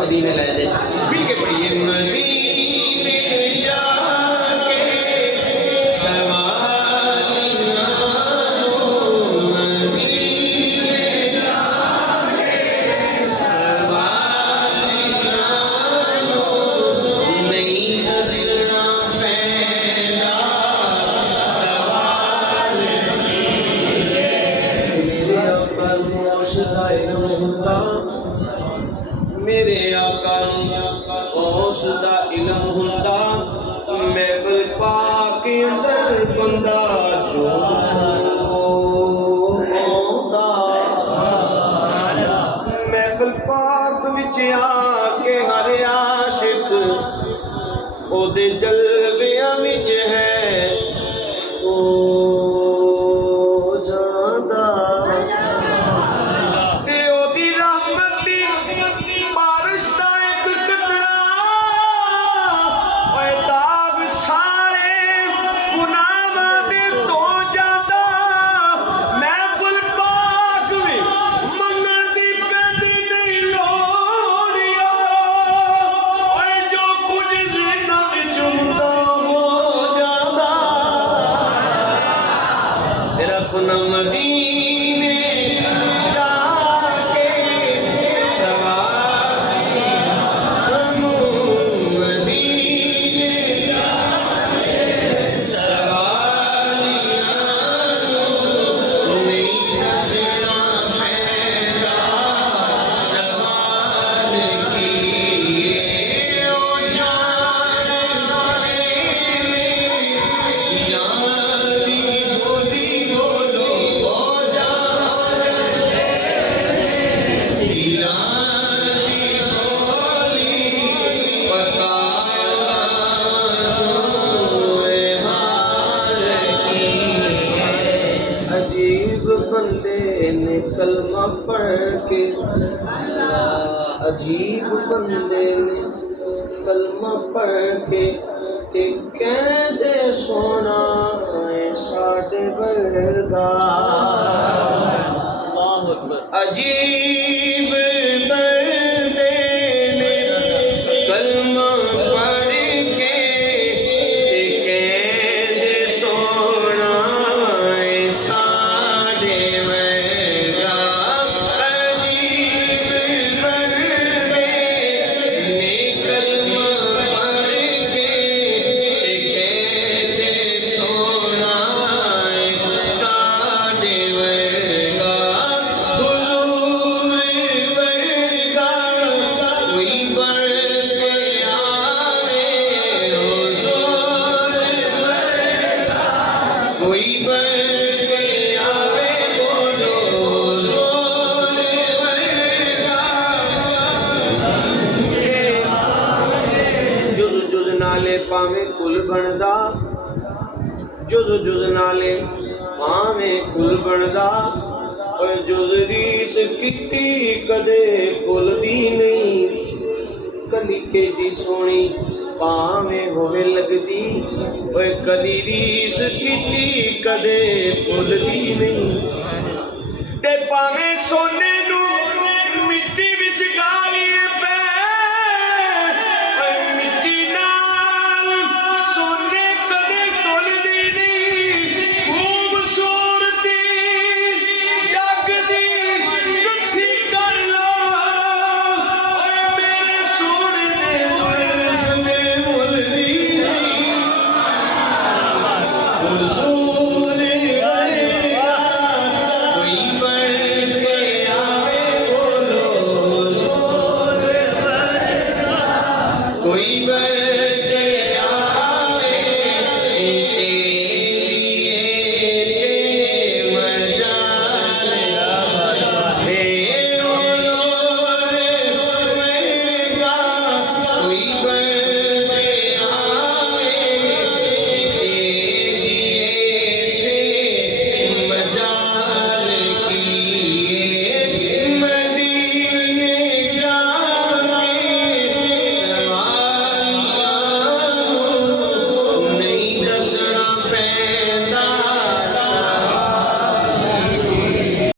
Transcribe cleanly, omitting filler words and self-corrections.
मदीने ले दे मिल के पढ़िए मदीने जाके सवालियां मदीने जाके सवालियां नहीं दसना पैदा सवाल मेरे आका मुर्शिदा इल्म हुंदा मेरे आका गौस दा इल्म हुंदा महफिल पाक अंदर बंदा जो आंदा महफिल पाक विच आके हर आशिक ओदे जलवियां विच है ओ जांदा मदीने जाके सवालियां मदीने जाके सवालियां नहीं दसना पैदा सवाल की ओ जान यादी बोली अजीब बंदे ने कलमा पढ़ के अजीब बंदे ने कलमा पढ़ के कह दे सोना साढ़े वर्गा अजीब बंदे ने कलमा पढ़ के कह दे सोना साढ़े वर्गा अजीब बंदे ने कलमा पढ़ के कह दे सोना साढ़े वर्गा पावे कुल बनदा जुज जुज नाले पावे कुल बनदा और जुज रीस किती कदे भुलदी नहीं कली केडी सोनी पावे होवे लगदी और कदी रीस किती कदे भुलदी नहीं ते पावे